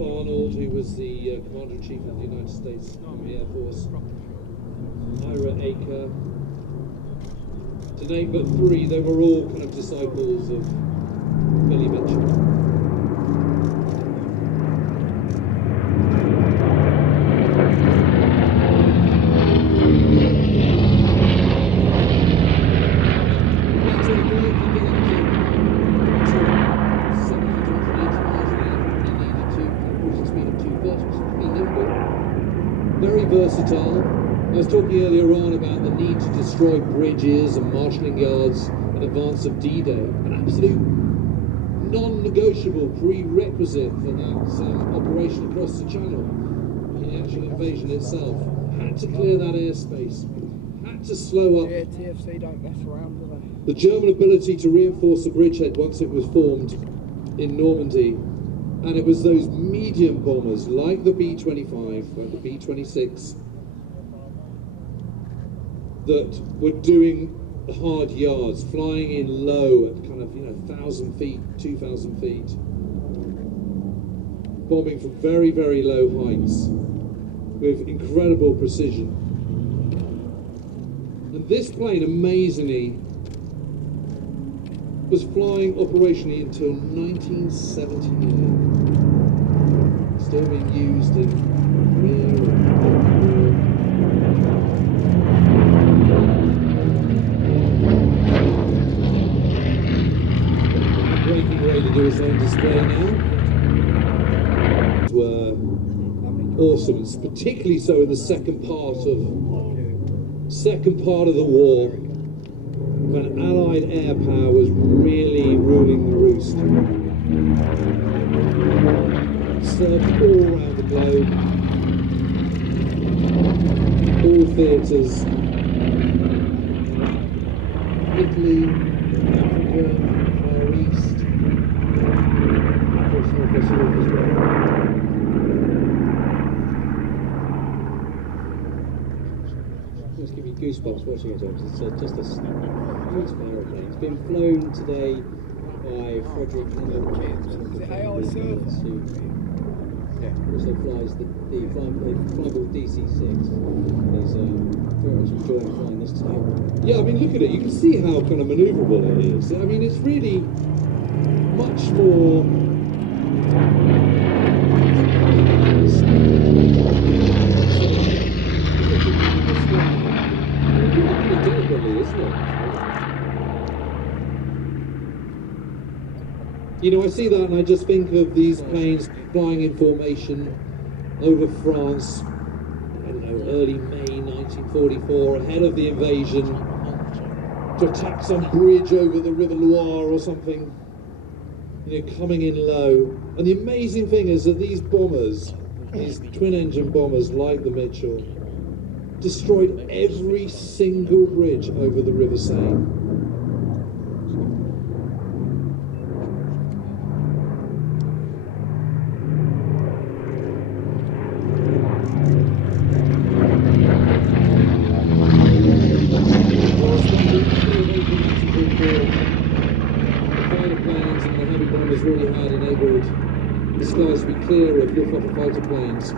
Arnold, who was the Commander-in-Chief of the United States Army Air Force, Ira Aker. To name but three, they were all kind of disciples of Billy Mitchell. Very versatile. I was talking earlier on about the need to destroy bridges and marshalling yards in advance of D-Day, an absolute non-negotiable prerequisite for that operation across the Channel. The actual invasion itself had to clear that airspace, had to slow up. Yeah, TFC don't mess around, do they? The German ability to reinforce the bridgehead once it was formed in Normandy. And it was those medium bombers like the B-25, like the B-26, that were doing hard yards, flying in low at kind of 1,000 feet, 2,000 feet, bombing from very, very low heights with incredible precision. And this plane, amazingly, was flying operationally until 1979. Still being used in Korea. Breaking away to do its own display now. Were awesome, and particularly so in the second part of the war, when Allied air power was really ruling the roost. Served all around the globe, all theatres, Italy, Africa, Far East, of course Northwest Europe as well. Just give you goosebumps watching it, James. It's just a beautiful aeroplane. It's been flown today by Frederick Hammond. Also flies the flyable DC-6. He's very much enjoying flying this today. Yeah, I mean, look at it. You can see how kind of manoeuvrable it is. I mean, it's really much more. Really delicately, isn't it? You know, I see that and I just think of these planes flying in formation over France, I don't know, early May 1944, ahead of the invasion, to attack some bridge over the River Loire or something, coming in low. And the amazing thing is that these bombers, these twin-engine bombers like the Mitchell, destroyed every single bridge over the River Seine. Really had enabled the skies to be clear of Luftwaffe fighter planes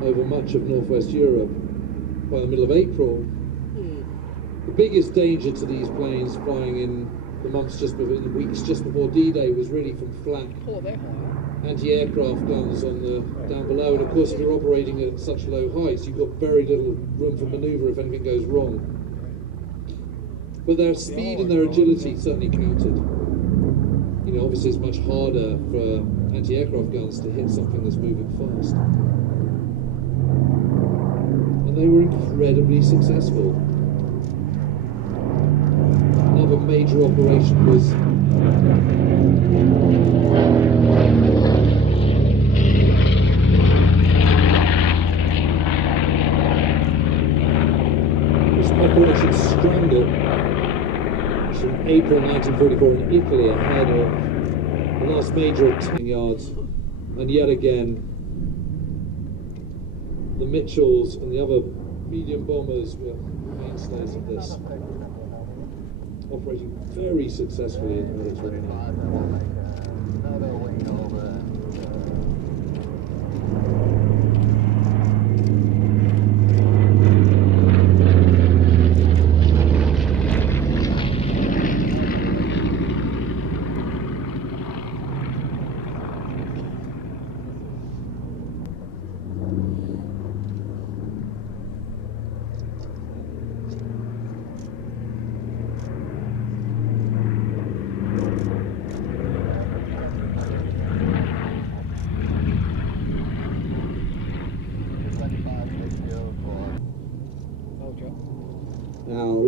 over much of northwest Europe by the middle of April. The biggest danger to these planes flying in the months just before, in the weeks just before D-Day, was really from flak anti-aircraft guns on the down below. And of course, if you're operating at such low heights, you've got very little room for manoeuvre if anything goes wrong. But their speed and their agility certainly counted. Obviously it's much harder for anti-aircraft guns to hit something that's moving fast. And they were incredibly successful. Another major operation was Operation Strangle, which in April 1944 in Italy, ahead of the last major attack yards. And yet again, the Mitchells and the other medium bombers were mainstays of this, operating very successfully in the Mediterranean.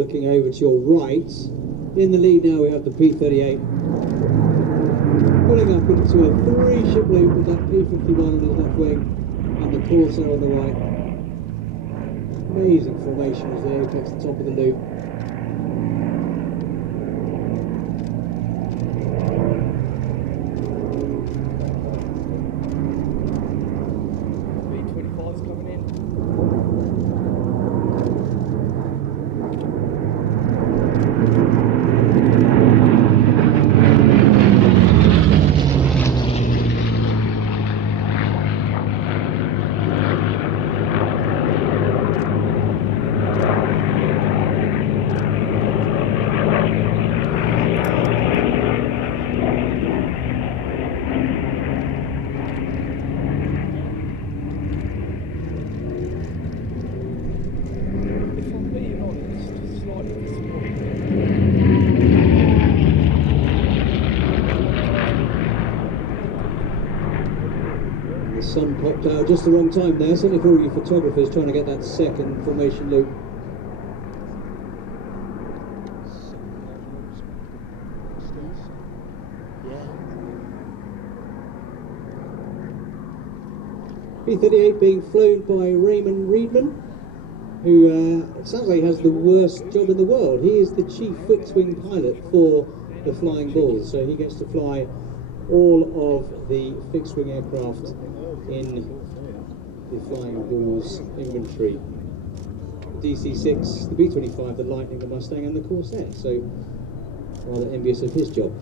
looking over to your right. In the lead now we have the P-38 pulling up into a 3-ship loop with that P-51 on his left wing and the Corsair on the right. Amazing formation as they apex the top of the loop. B-25's coming in. The sun popped out just the wrong time there, certainly for all you photographers trying to get that second formation loop. P-38 being flown by Raymond Reedman, who it sounds like he has the worst job in the world. He is the chief fixed-wing pilot for the Flying Bulls, so he gets to fly all of the fixed-wing aircraft in the Flying Bulls inventory. DC-6, the B-25, the Lightning, the Mustang and the Corsair, so rather envious of his job.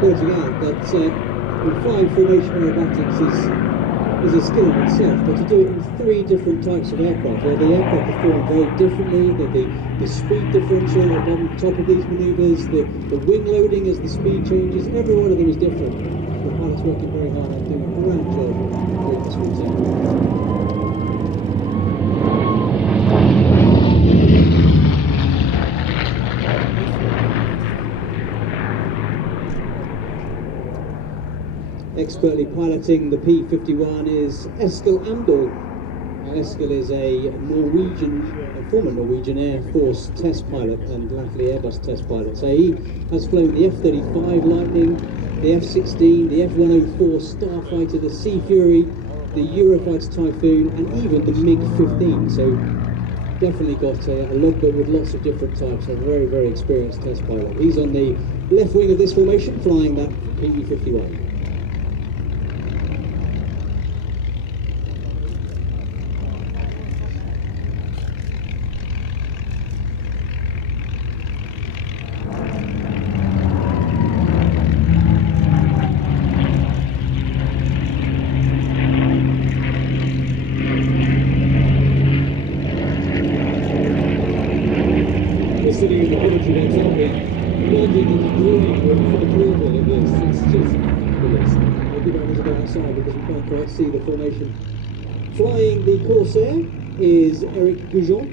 Pointing out that flying formation aerobatics is a skill in itself, but to do it in 3 different types of aircraft, where the aircraft perform very differently, the speed differential on top of these manoeuvres, the wing loading as the speed changes, every one of them is different. The pilot's working very hard and doing a grand job with this routine. Expertly piloting the P-51 is Eskil Amdahl. Eskil is a former Norwegian Air Force test pilot and latterly Airbus test pilot. So he has flown the F-35 Lightning, the F-16, the F-104 Starfighter, the Sea Fury, the Eurofighter Typhoon, and even the MiG-15. So definitely got a logbook with lots of different types. A very, very experienced test pilot. He's on the left wing of this formation, flying that P-51. Sitting in the military decks, aren't we? Landing in the green room for the approval of this. It's just fabulous. I'll give others a go outside because we can't quite see the formation. Flying the Corsair is Eric Goujon.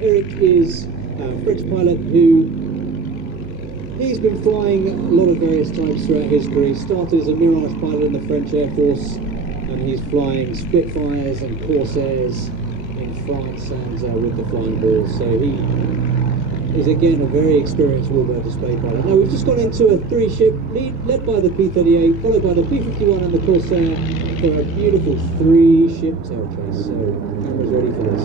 Eric is a French pilot who he's been flying a lot of various types throughout his career. He started as a Mirage pilot in the French Air Force, and he's flying Spitfires and Corsairs in France and with the Flying Bulls. So he is again a very experienced warbird display pilot. Now we've just gone into a three-ship lead, led by the P-38, followed by the P-51 and the Corsair for a beautiful three-ship tail chase. So cameras ready for this.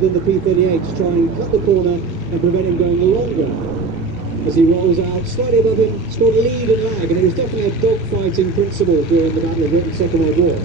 Than the P-38 to try and cut the corner and prevent him going longer. As he rolls out slightly above him, it's called lead and lag, and it was definitely a dogfighting principle during the Battle of Britain, Second World War.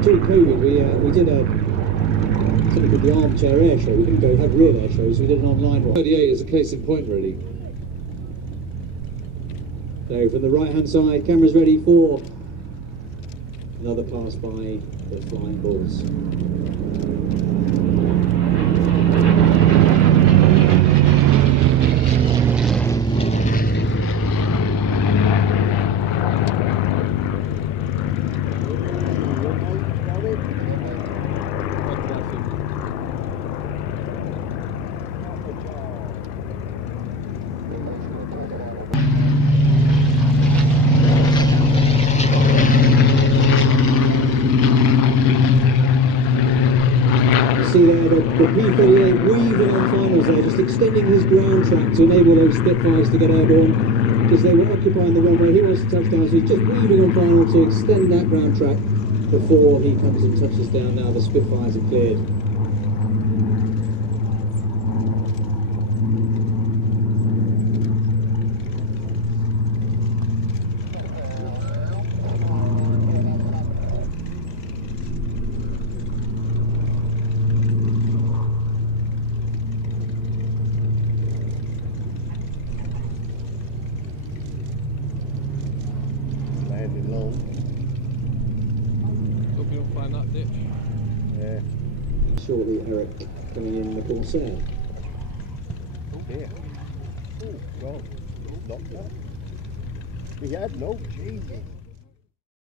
During COVID, we did something called the Armchair Airshow. We didn't go have real air shows, we did an online one. 38 is a case in point, really. So from the right hand side, cameras ready for another pass by the flying bulls. See there the P-38 weaving on finals there, just extending his ground track to enable those Spitfires to get airborne, because they were occupying the runway. He wants to touch down, so he's just weaving on final to extend that ground track before he comes and touches down. Now the Spitfires are cleared. Low. Hope you'll find that ditch. Yeah. Shortly, Eric coming in the Corsair. Oh dear. Oh, God. Not that. We had no Jesus.